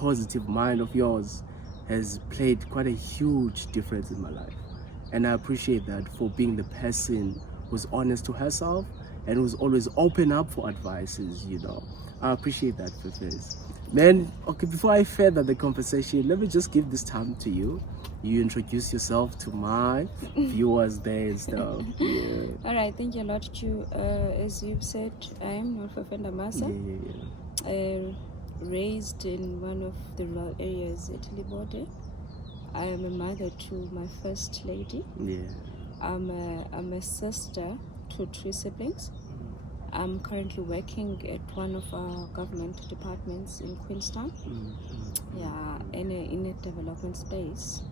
positive mind of yours has played quite a huge difference in my life. And I appreciate that for being the person who's honest to herself and who's always open up for advices, you know. I appreciate that, Fefes. Man, okay, before I further the conversation, let me just give this time to you. You introduce yourself to my viewers there and stuff. Yeah. All right, thank you a lot, Chu. As you've said, I am Nolufefe Ndamase. Raised in one of the rural areas at Libode. I am a mother to my first lady. Yeah. I'm a sister to 3 siblings. I'm currently working at one of our government departments in Queenstown. In a development space,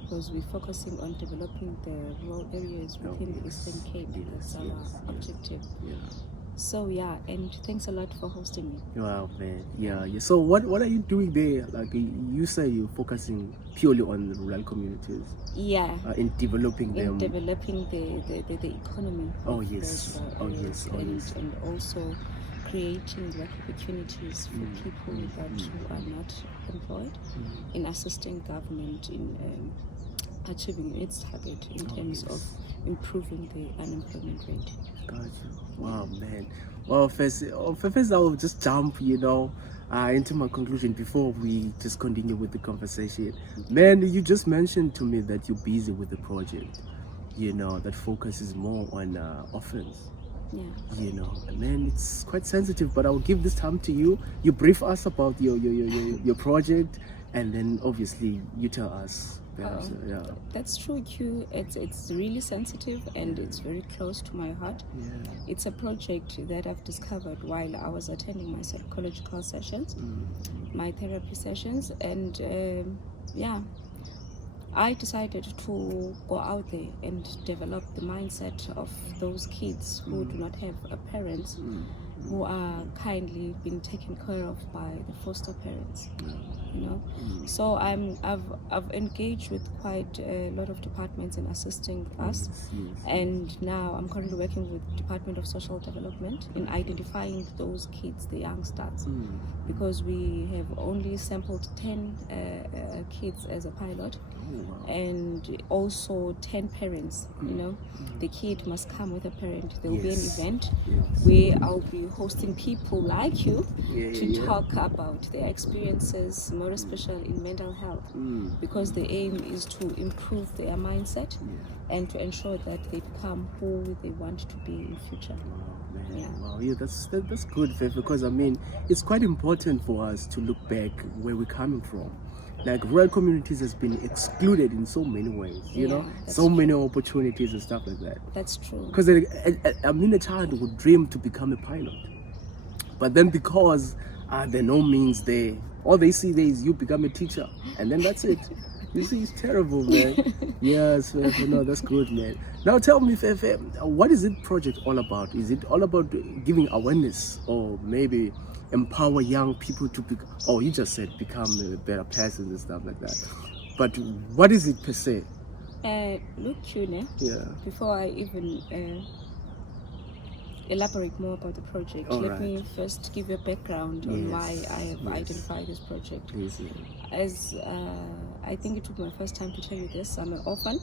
because we're focusing on developing the rural areas within the Eastern Cape. That's our objective. Yeah. So yeah, and thanks a lot for hosting me. Wow, man. Yeah. So what are you doing there? Like you say, you're focusing purely on the rural communities. Yeah. In developing them. In developing the economy. Oh yes. And also creating work opportunities for people that who are not employed, in assisting government in achieving its target in terms of improving the unemployment rate. Gotcha. Wow, man. Well, first I'll just jump, into my conclusion before we just continue with the conversation. Man, you just mentioned to me that you're busy with the project, that focuses more on orphans. Yeah. Man, it's quite sensitive, but I'll give this time to you. You brief us about your project, and then obviously you tell us. Yeah. That's true, Q. It's really sensitive and it's very close to my heart. Yeah. It's a project that I've discovered while I was attending my psychological sessions, my therapy sessions, and I decided to go out there and develop the mindset of those kids who do not have a parents, who are kindly being taken care of by the foster parents. So I've engaged with quite a lot of departments in assisting us, and now I'm currently working with Department of Social Development in identifying those kids, the youngsters, because we have only sampled 10 kids as a pilot, and also 10 parents. The kid must come with a parent. There will be an event where I'll be hosting people like you to talk about their experiences, more especially in mental health, because the aim is to improve their mindset and to ensure that they become who they want to be in future. Wow, that's good, Faith, because it's quite important for us to look back where we're coming from. Like, rural communities has been excluded in so many ways, so many opportunities and stuff like that. That's true. Because a child would dream to become a pilot, but then because there are no means there, all they see there is you become a teacher, and then that's it. You see, it's terrible, man. Yes, Fefe, no, that's good, man. Now tell me, Fefe, what is it project all about? Is it all about giving awareness, or maybe empower young people to you just said become better persons and stuff like that? But what is it per se? Look, Tune, before I even elaborate more about the project, let me first give you a background on why I have identified this project. Please. As I think it took my first time to tell you this, I'm an orphan.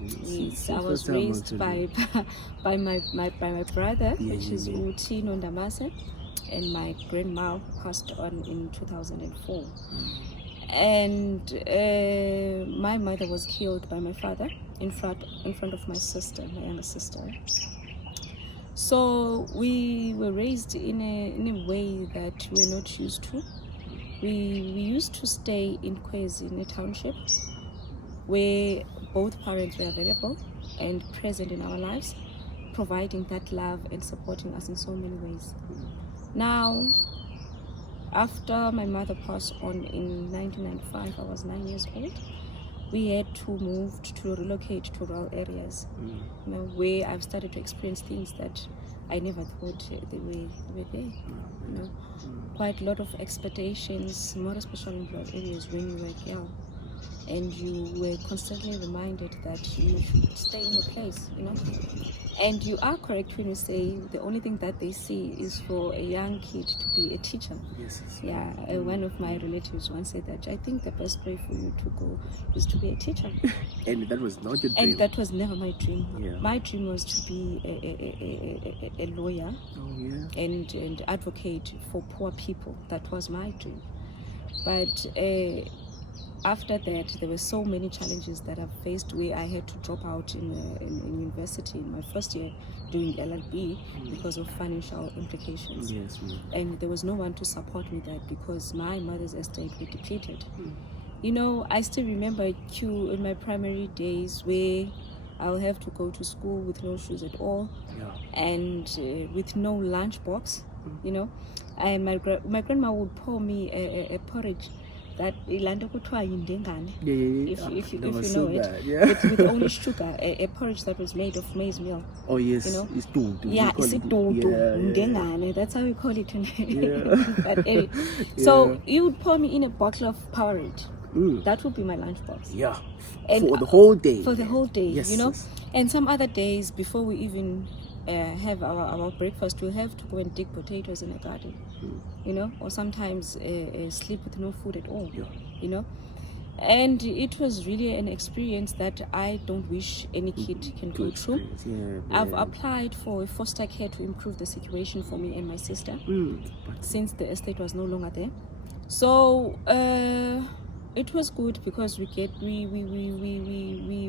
Yes, I was raised by my brother, which is Orphan Ndamase, and my grandma passed on in 2004. And my mother was killed by my father in front of my sister, my younger sister. So we were raised in a way that we're not used to. We used to stay in Kwezi, in a township, where both parents were available and present in our lives, providing that love and supporting us in so many ways. Now, after my mother passed on in 1995, I was 9 years old. We had to relocate to rural areas, where I've started to experience things that I never thought they were there. Quite a lot of expectations, more especially in rural areas when you were young. and you were constantly reminded that you should stay in your place, you know. And you are correct when you say the only thing that they see is for a young kid to be a teacher. Yes. Yeah, one of my relatives once said that I think the best way for you to go is to be a teacher. And that was not your dream. And that was never my dream. Yeah. My dream was to be a lawyer. Oh, yeah. And advocate for poor people. That was my dream. But after that, there were so many challenges that I've faced where I had to drop out in university in my first year doing LLB because of financial implications. Yes. And there was no one to support me that because my mother's estate was depleted. You know, I still remember a queue in my primary days where I'll have to go to school with no shoes at all, and with no lunch box, you know. And my grandma would pour me a porridge that if you know it, with only sugar, a porridge that was made of maize meal. Oh yes, you know? It's tutu. Yeah, it's yeah. That's how we call it. Yeah. But so you would pour me in a bottle of porridge. That would be my lunchbox. Yeah. And for the whole day. For the whole day, yes, you know. Yes. And some other days before we even have our breakfast, we'll have to go and dig potatoes in the garden, you know, or sometimes sleep with no food at all, you know. And it was really an experience that I don't wish any kid can go through. I've applied for a foster care to improve the situation for me and my sister since the estate was no longer there. So it was good because we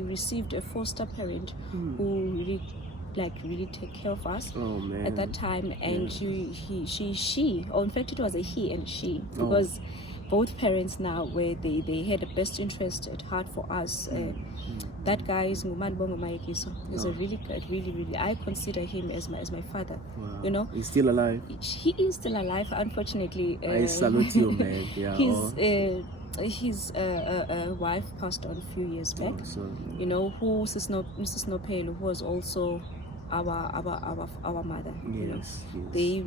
received a foster parent who really take care of us at that time, and she or in fact it was a he and she, because both parents now they had the best interest at heart for us. That guy is Nguman Bongo Maekiso. He's a really I consider him as my father. Wow. You know, he's still alive. He is still alive, unfortunately. I salute you, man. His wife passed on a few years back. You know, who Mrs. Nopelo, who was also our mother. Yes, you know, yes.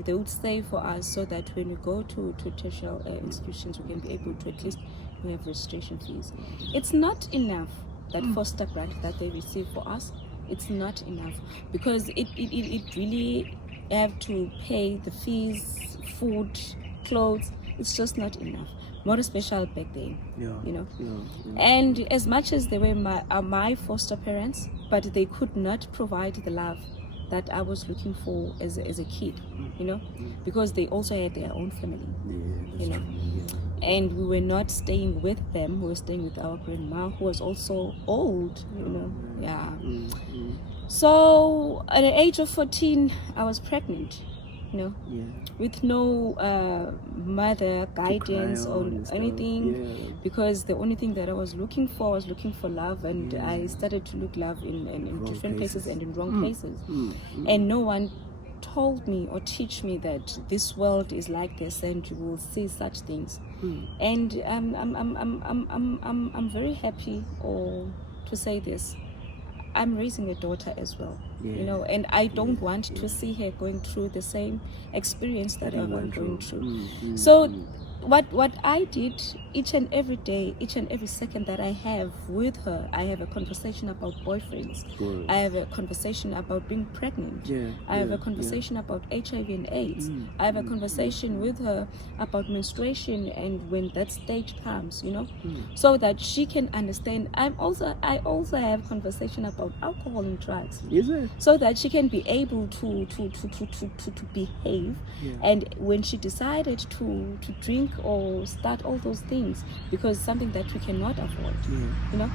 They would stay for us so that when we go to tertiary institutions, we can be able to at least have registration fees. It's not enough, that foster grant that they receive for us. It's not enough because it really have to pay the fees, food, clothes. It's just not enough. More special back then, you know. And as much as they were my foster parents, but they could not provide the love that I was looking for as a kid, you know, because they also had their own family, you know. And we were not staying with them, we were staying with our grandma, who was also old, you know. So at the age of 14, I was pregnant, you know, with no mother guidance or anything, because the only thing that I was looking for love, and I started to look love in different places and in wrong places, and no one told me or teach me that this world is like this and you will see such things. And I'm very happy to say this. I'm raising a daughter as well, you know, and I don't want to see her going through the same experience that I'm going through. So what I did each and every day, each and every second that I have with her, I have a conversation about boyfriends. I have a conversation about being pregnant. I have a conversation about HIV and AIDS. I have a conversation with her about menstruation and when that stage comes, you know, so that she can understand. I also have conversation about alcohol and drugs, so that she can be able to behave. And when she decided to drink or start all those things, because something that we cannot avoid, you know.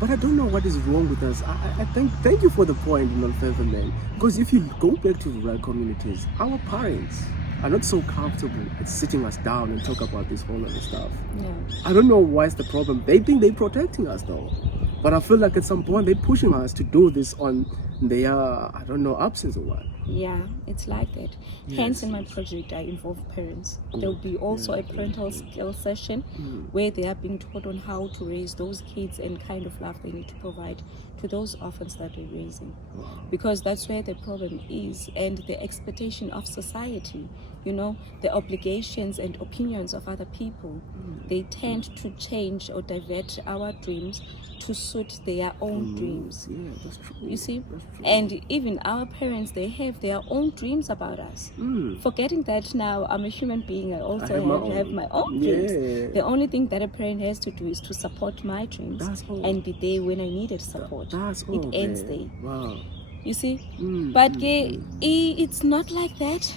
But I don't know what is wrong with us. I thank you for the point, Nolufefe, man. Because if you go back to rural communities, our parents are not so comfortable at sitting us down and talk about this whole other stuff. I don't know what's the problem. They think they're protecting us though, but I feel like at some point they're pushing us to do this on they are, I don't know, absence or what. Yeah, it's like that. Hence, in my project, I involve parents. There will be also a parental skill session where they are being taught on how to raise those kids and kind of love they need to provide to those orphans that they're raising. Because that's where the problem is, and the expectation of society, you know, the obligations and opinions of other people, they tend to change or divert our dreams to suit their own dreams. Yeah, that's true. You see? That's true. And even our parents, they have their own dreams about us. Forgetting that now I'm a human being, I also have my own dreams. The only thing that a parent has to do is to support my dreams and be there when I needed support. It ends there. Wow. You see? But it's not like that.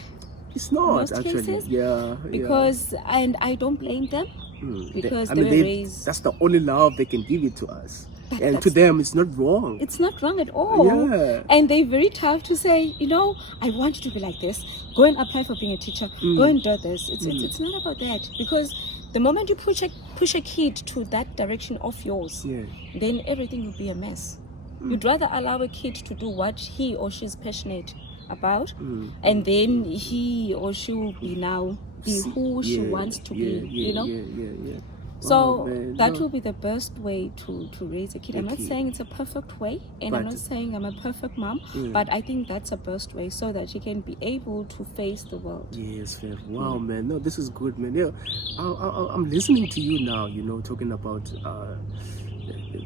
It's not Most actually. cases, Yeah. because and I don't blame them because they were raised. That's the only love they can give it to us, and to them it's not wrong. It's not wrong at all. Yeah. And they're very tough to say, you know, I want you to be like this. Go and apply for being a teacher. Go and do this. It's not about that, because the moment you push a kid to that direction of yours, then everything will be a mess. You'd rather allow a kid to do what he or she's passionate about, and then he or she will be who she wants to be, you know. So that will be the best way to raise a kid. I'm not saying it's a perfect way, and I'm not saying I'm a perfect mom, but I think that's the best way so that she can be able to face the world. Yes, fair. Wow, man. No, this is good, man. Yeah, I'm listening to you now, you know, talking about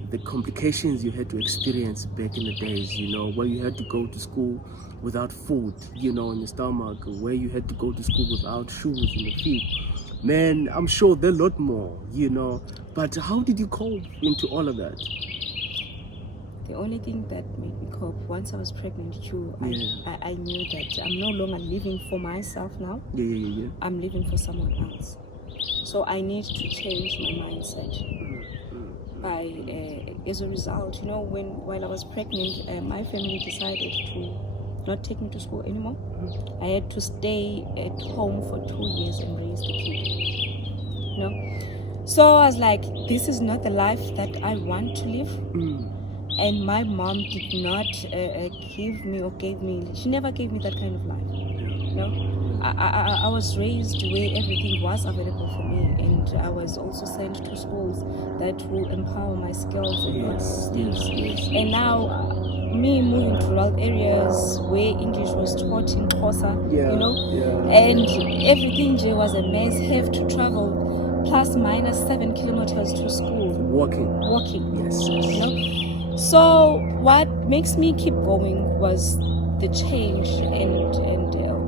the complications you had to experience back in the days, you know, where you had to go to school without food, you know, in your stomach, where you had to go to school without shoes in your feet. Man, I'm sure there are a lot more, you know, but how did you cope into all of that? The only thing that made me cope, once I was pregnant, I knew that I'm no longer living for myself now. I'm living for someone else. So I need to change my mindset. As a result, you know, while I was pregnant, my family decided to not take me to school anymore. I had to stay at home for 2 years and raise the kid. You know, so I was like, this is not the life that I want to live. And my mom did not give me or gave me. She never gave me that kind of life. You know, I was raised where everything was available for me, and I was also sent to schools that will empower my skills and all those things. And now, me moving to rural areas where English was taught in Xhosa, you know, and everything was a mess. Have to travel plus minus 7 kilometers to school. Walking. Yes. You know? So what makes me keep going was the change and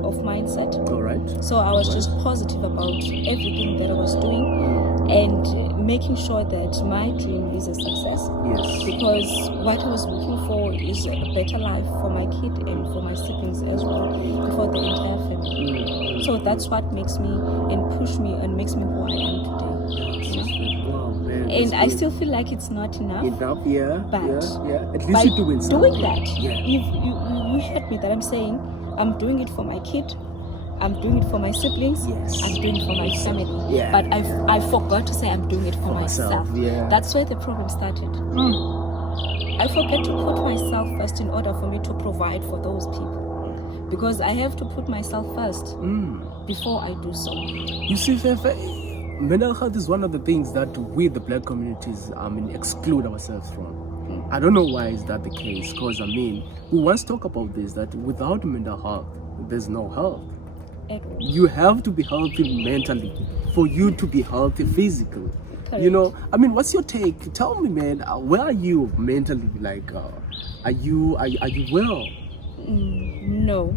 of mindset. All right. So I was just positive about everything that I was doing and making sure that my dream is a success. Yes. Because what I was looking for is a better life for my kid and for my siblings as well, and for the entire family. So that's what makes me and push me and makes me who I am today. Wow, man, and I still feel like it's not enough. But at least you're doing something. Doing that, you heard me that I'm saying I'm doing it for my kid, I'm doing it for my siblings, I'm doing it for my family. But I forgot to say I'm doing it for myself. That's where the problem started. I forget to put myself first in order for me to provide for those people. Because I have to put myself first before I do so. You see, mental health is one of the things that we, the black communities, exclude ourselves from. I don't know why is that the case, because we once talk about this, that without mental health, there's no health. You have to be healthy mentally for you to be healthy physically. Correct. You know, what's your take? Tell me, man, where are you mentally? Like, are you well? No,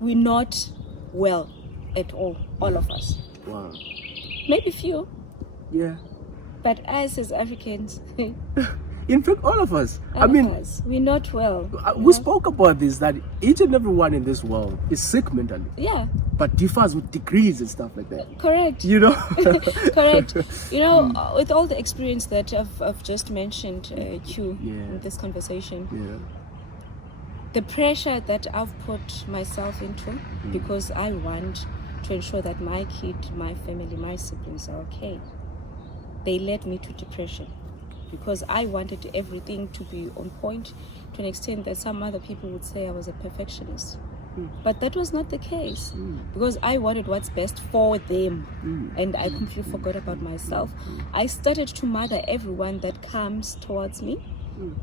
we're not well at all of us. Wow. Maybe few. Yeah. But us as Africans, in fact, all of us. We're not well. We spoke about this, that each and every one in this world is sick mentally. Yeah. But differs with degrees and stuff like that. Correct. You know? Correct. You know, with all the experience that I've just mentioned, in this conversation, the pressure that I've put myself into, because I want to ensure that my kid, my family, my siblings are okay, they led me to depression. because I wanted everything to be on point to an extent that some other people would say I was a perfectionist. But that was not the case, because I wanted what's best for them, and I completely forgot about myself. I started to mother everyone that comes towards me.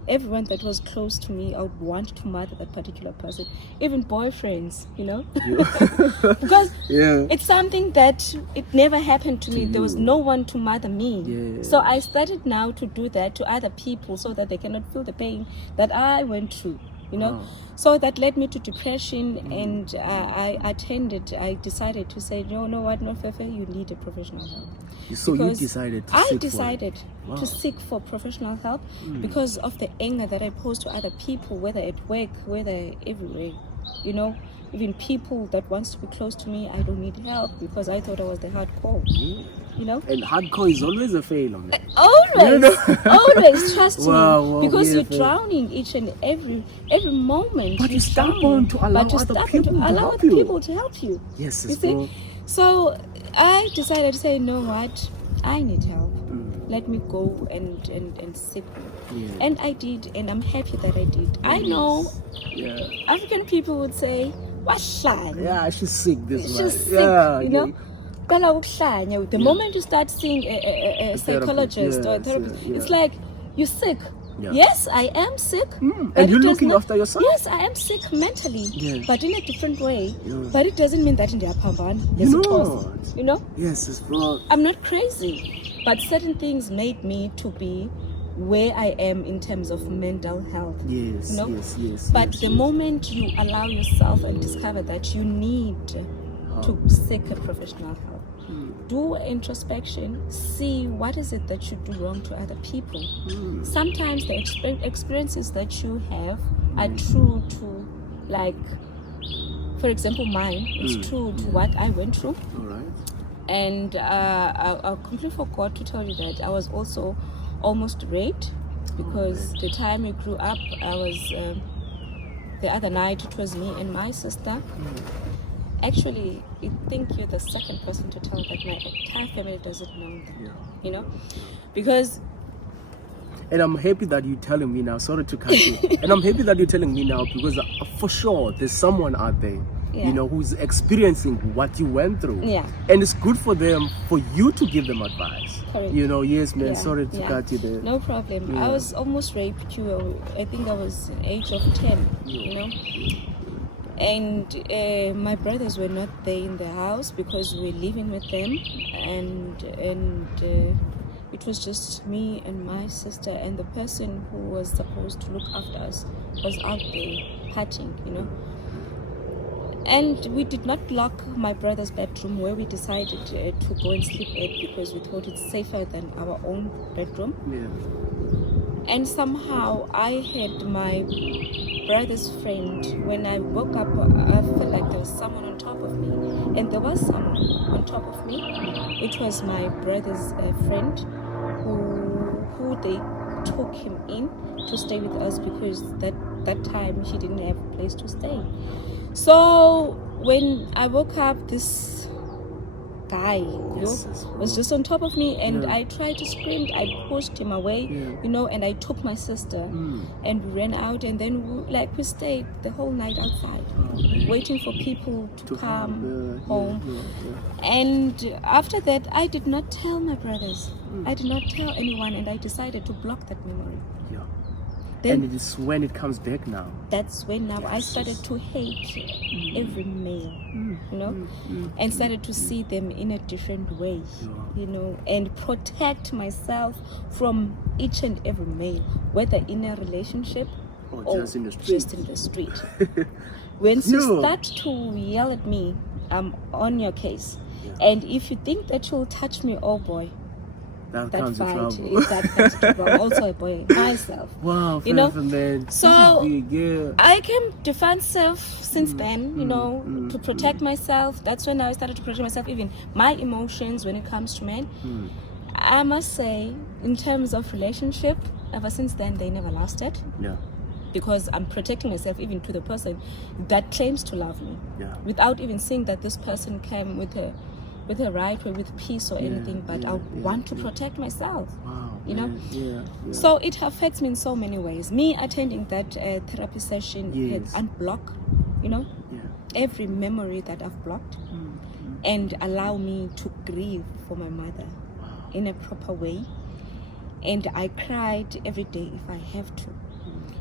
Everyone that was close to me, I would want to mother that particular person. Even boyfriends, because it's something that it never happened to me. There was no one to mother me. So I started now to do that to other people so that they cannot feel the pain that I went through. So that led me to depression, and I decided to say, no what, Nolufefe, you need a professional help. So you decided to seek for professional help because of the anger that I posed to other people, whether at work, whether everywhere. Even people that wants to be close to me, I don't need help because I thought I was the hardcore. And hardcore is always a failure, man. Always, trust me, because you're drowning each and every moment. But you stop on to allow other people to help you. Yes, you see? So I decided to say, you know what, I need help. Let me go and seek. And I did, and I'm happy that I did. I know African people would say, she's sick this way. She's sick, The moment you start seeing a psychologist or a therapist, it's like, you're sick. Yes, I am sick. And you're looking after yourself? Yes, I am sick mentally, but in a different way. But it doesn't mean that in the Yes, it's wrong. I'm not crazy, but certain things made me to be where I am in terms of mental health. Yes. But the moment you allow yourself and discover that you need to seek a professional help, do introspection, see what is it that you do wrong to other people. Sometimes the experiences that you have are true to, like, for example, mine is true to what I went through. All right. And I completely forgot to tell you that I was also almost raped, because the time we grew up, I was the other night it was me and my sister. Actually, I think you're the second person to tell that my entire family doesn't know that. Because. And I'm happy that you're telling me now. Sorry to cut you. And I'm happy that you're telling me now, because for sure there's someone out there, who's experiencing what you went through. And it's good for them, for you to give them advice. Correct. Yes, man. Sorry to cut you there. No problem. I was almost raped too. I think I was age of 10. And my brothers were not there in the house because we were living with them, and it was just me and my sister, and the person who was supposed to look after us was out there partying, And we did not lock my brother's bedroom, where we decided to go and sleep at, because we thought it's safer than our own bedroom. And somehow I had my brother's friend. When I woke up, I felt like there was someone on top of me, and there was someone on top of me. It was my brother's friend who they took him in to stay with us, because that time he didn't have a place to stay. So when I woke up, this guy was just on top of me, and I tried to scream. I pushed him away, and I took my sister, and we ran out, and then we stayed the whole night outside, waiting for people to come home. And after that, I did not tell my brothers. I did not tell anyone, and I decided to block that memory. Then, and it is when it comes back now. That's when now I started to hate every male, and started to see them in a different way, and protect myself from each and every male, whether in a relationship or just in the street. When you start to yell at me, I'm on your case. And if you think that you'll touch me, oh boy, that comes in trouble. That comes in trouble. I'm also a boy myself. Wow, man. So I came defensive since then, to protect myself. That's when I started to protect myself, even my emotions when it comes to men. I must say, in terms of relationship, ever since then, they never lasted. Because I'm protecting myself even to the person that claims to love me, without even seeing that this person came with a with a right way, with peace or anything, but I want to protect myself. Wow, you know. Yeah. So it affects me in so many ways. Me attending that therapy session had unblock, every memory that I've blocked, and allow me to grieve for my mother in a proper way. And I cried every day if I have to.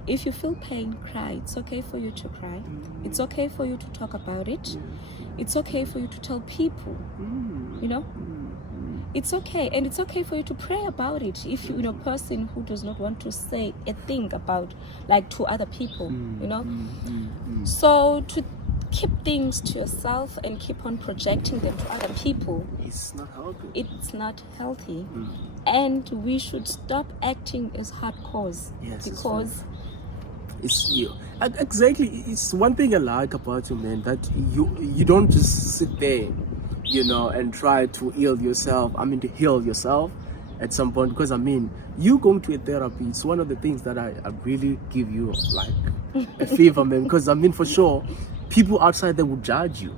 If you feel pain, cry. It's okay for you to cry. It's okay for you to talk about it. It's okay for you to tell people, It's okay. And it's okay for you to pray about it. If you're a person who does not want to say a thing about, like, to other people, So to keep things to yourself and keep on projecting them to other people, it's not healthy. It's not healthy. And we should stop acting as hardcores, because it's you. Exactly. It's one thing I like about you, man, that you don't just sit there, and try to heal yourself. To heal yourself at some point, because you going to a therapy, it's one of the things that I really give you like a favor, man, because for sure people outside there will judge you.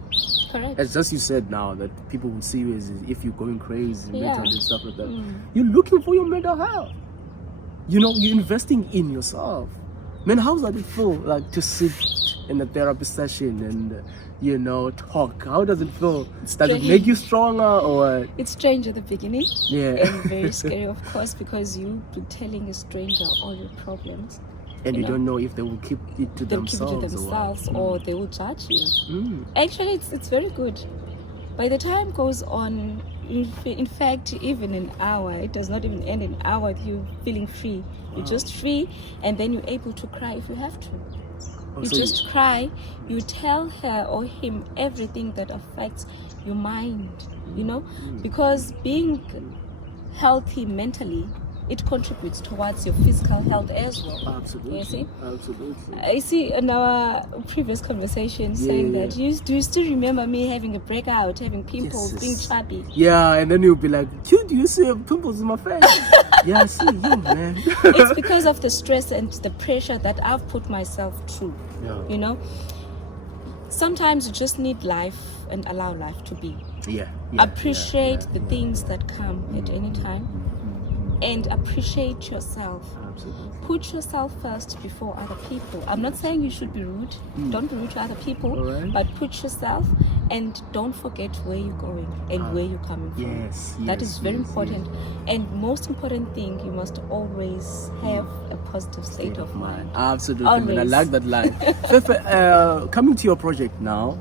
Correct. As just you said now, that people will see you as if you're going crazy, mental and stuff like that. You're looking for your mental health. You're investing in yourself. Man, how does it feel like to sit in a therapy session and talk? How does it feel? Does it make you stronger, or? It's strange at the beginning. Yeah. And very scary, of course, because you'll be telling a stranger all your problems. And you don't know if they will keep it to themselves, or they will judge you. Actually, it's very good. By the time goes on, in fact, even an hour, it does not even end an hour with you feeling free. You're just free, and then you're able to cry if you have to. You just cry, you tell her or him everything that affects your mind, because being healthy mentally, it contributes towards your physical health as well. Absolutely. You see? Absolutely. I see in our previous conversation saying that, do you still remember me having a breakout, having pimples, being chubby? Yeah, and then you'll be like, do you see pimples in my face? Yeah, I see you, man. It's because of the stress and the pressure that I've put myself through. Yeah. Sometimes you just need life and allow life to be. Appreciate the things that come at any time. And appreciate yourself. Absolutely. Put yourself first before other people. I'm not saying you should be rude. Don't be rude to other people. But put yourself, and don't forget where you're going and where you're coming from. That is very important. And most important thing, you must always have a positive state of mind. Absolutely. Always. I like that line. Fefe, coming to your project now,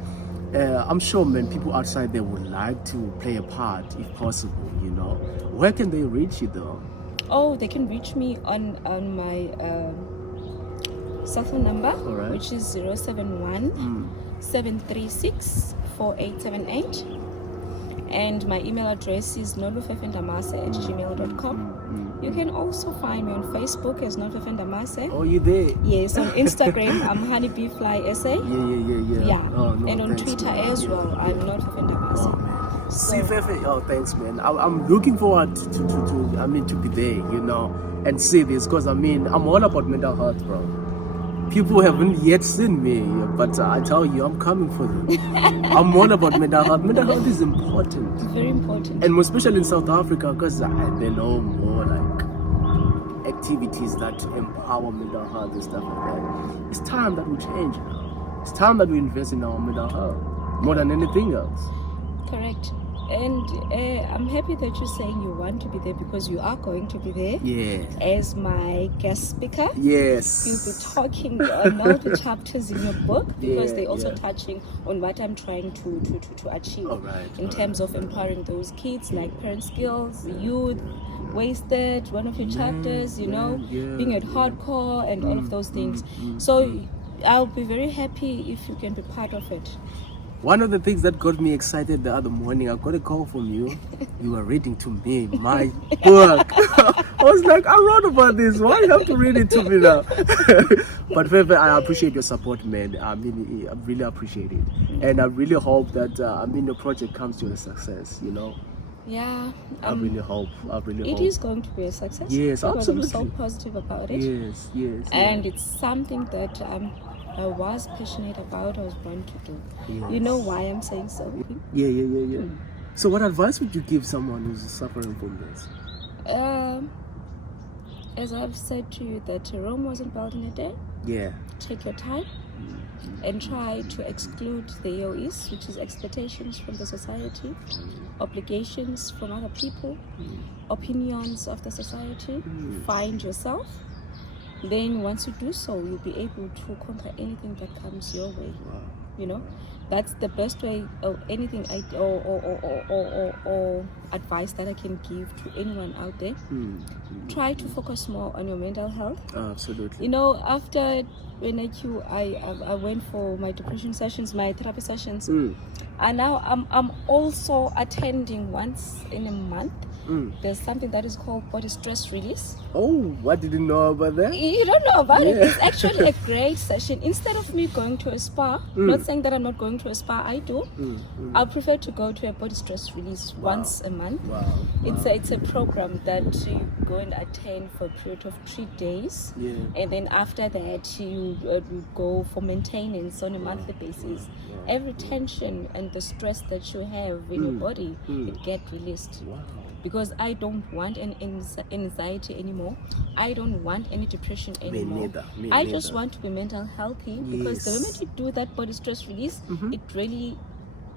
I'm sure, man, people outside there would like to play a part if possible, Where can they reach you, though? Oh, they can reach me on my cell phone number, which is 071 736 4878. And my email address is nolufefendamase@gmail.com. You can also find me on Facebook as Nolufefe Ndamase. Oh, you there? Yes, on Instagram, I'm honeybeeflysa. Yeah. Oh, no, and on Twitter as well, I'm Nolufefe Ndamase. Oh, man. See, Fefe, thanks, man. I'm looking forward to be there, and see this, because I'm all about mental health, bro. People haven't yet seen me, but I tell you, I'm coming for them. I'm all about mental health. Mental health is important. It's very important. And especially in South Africa, because they know more like activities that empower mental health and stuff like that. It's time that we change now. It's time that we invest in our mental health more than anything else. Correct. And I'm happy that you're saying you want to be there, because you are going to be there. Yeah. As my guest speaker. Yes. You'll be talking on all the chapters in your book, because they're also touching on what I'm trying to achieve in terms of empowering those kids, like parent skills, youth, wasted, one of your chapters, being at hardcore and all of those things. So I'll be very happy if you can be part of it. One of the things that got me excited the other morning, I got a call from you. You were reading to me my book. I was like, I wrote about this. Why you have to read it to me now? But Fefe, I appreciate your support, man. I really appreciate it. And I really hope that the project comes to a success, Yeah. I really hope. It is going to be a success. Yes, because absolutely. I'm so positive about it. Yes. And it's something that I was passionate about, I was born to do. Yes. You know why I'm saying so? Yeah. So what advice would you give someone who's suffering from this? As I've said to you, that Rome wasn't built in a day. Yeah. Take your time and try to exclude the AOEs, which is expectations from the society, obligations from other people, opinions of the society. Find yourself. Then once you do so, you'll be able to conquer anything that comes your way. You know, that's the best way, or anything or advice that I can give to anyone out there. Try to focus more on your mental health. Absolutely. You know, after when I went for my depression sessions, my therapy sessions, and now I'm also attending once in a month. There's something that is called body stress release. Oh, what did you know about that? You don't know about it. It's actually a great session. Instead of me going to a spa, not saying that I'm not going to a spa, I do. I prefer to go to a body stress release once a month. It's a program that you go and attend for a period of 3 days, and then after that you go for maintenance on a monthly basis. Every tension and the stress that you have in your body, it get released. Because I don't want any anxiety anymore. I don't want any depression anymore. I just want to be mental healthy, because the moment you do that body stress release, it really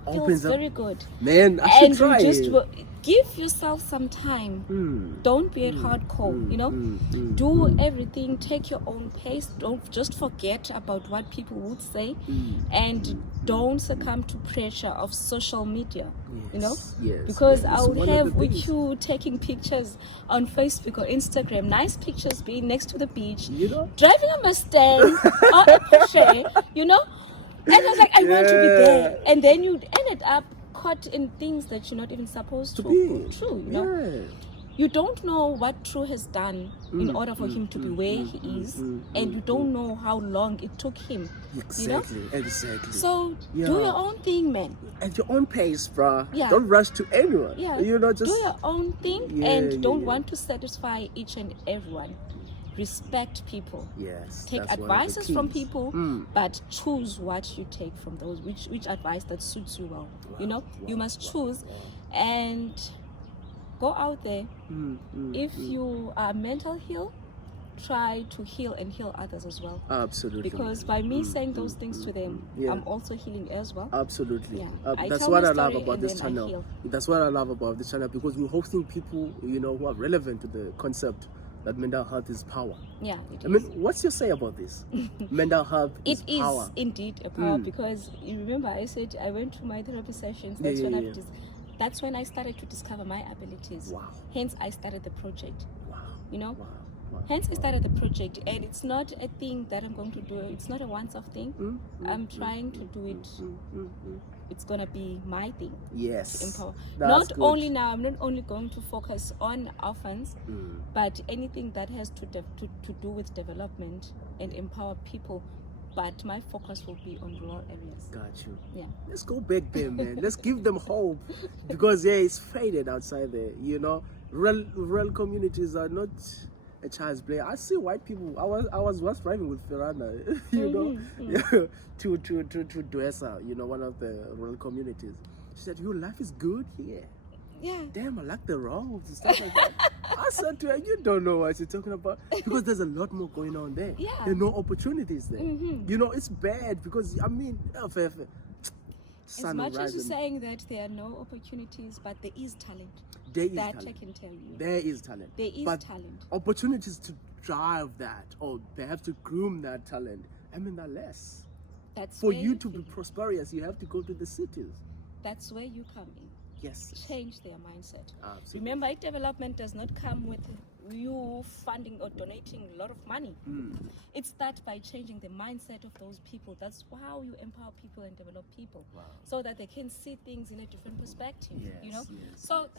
feels very good. Man, I should try you just it. give yourself some time. Don't be at hardcore, you know. Do everything, take your own pace. Don't just forget about what people would say, and don't succumb to pressure of social media. You know, because I would have with you taking pictures on Facebook or Instagram, nice pictures being next to the beach, driving a Mustang or a Porsche, you know. And I was like, I want to be there. And then you ended up caught in things that you're not even supposed to be true, you know. You don't know what True has done in order for him to be where he is, and you don't know how long it took him. Exactly, you know? exactly. So do your own thing, man. At your own pace, bro. Don't rush to anyone. You know, just do your own thing, and don't want to satisfy each and everyone. Respect people. Take advices from people, but choose what you take from those. Which advice that suits you well. You know, you must choose and go out there. If you are mental heal, try to heal and heal others as well. Absolutely. Because by me saying those things to them, I'm also healing as well. Absolutely. That's what I love about this channel. That's what I love about this channel, because we're hosting people, you know, who are relevant to the concept that mental health is power. Yeah, it is. I mean, what's your say about this? Mental health is power. It is indeed a power, because you remember I said I went to my therapy sessions. That's when I started to discover my abilities. Hence, I started the project. You know? Hence, I started the project, and it's not a thing that I'm going to do. It's not a once-off thing. I'm trying to do it. It's gonna be my thing. To empower. Not only now. I'm not only going to focus on orphans, but anything that has to do with development and empower people. But my focus will be on rural areas. Got you. Yeah. Let's go back there, man. Let's give them hope, because it's faded outside there. You know, rural communities are not a child's play. I see white people. I was once driving with Ferranda, you know, to Dwesa, you know, one of the rural communities. She said, "Your life is good here." Yeah. Damn, I like the roads and stuff like that. I said to her, "You don't know what you're talking about," because there's a lot more going on there. There are no opportunities there. You know, it's bad, because I mean, as much as you're saying that there are no opportunities, but there is talent. There is talent. I can tell you. There is talent. There is talent. Opportunities to drive that, or they have to groom that talent, I mean, they're less. That's for you to be prosperous, you have to go to the cities. That's where you come in. Yes. Change their mindset. Absolutely. Remember, development does not come with you funding or donating a lot of money. It starts by changing the mindset of those people. That's how you empower people and develop people, so that they can see things in a different perspective. You know,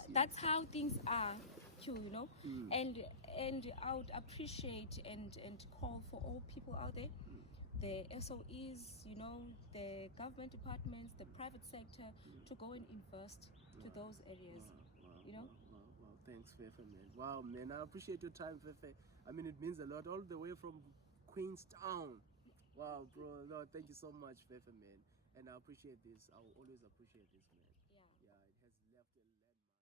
that's how things are. You know, and I would appreciate and call for all people out there, the SOEs, you know, the government departments, the private sector, to go and invest to those areas. You know. Thanks, Fefe, man. Wow, man, I appreciate your time, Fefe. I mean, it means a lot, all the way from Queenstown. Wow, bro, Lord, thank you so much, Fefe, man. And I appreciate this. I will always appreciate this, man. Yeah. has left a landmark.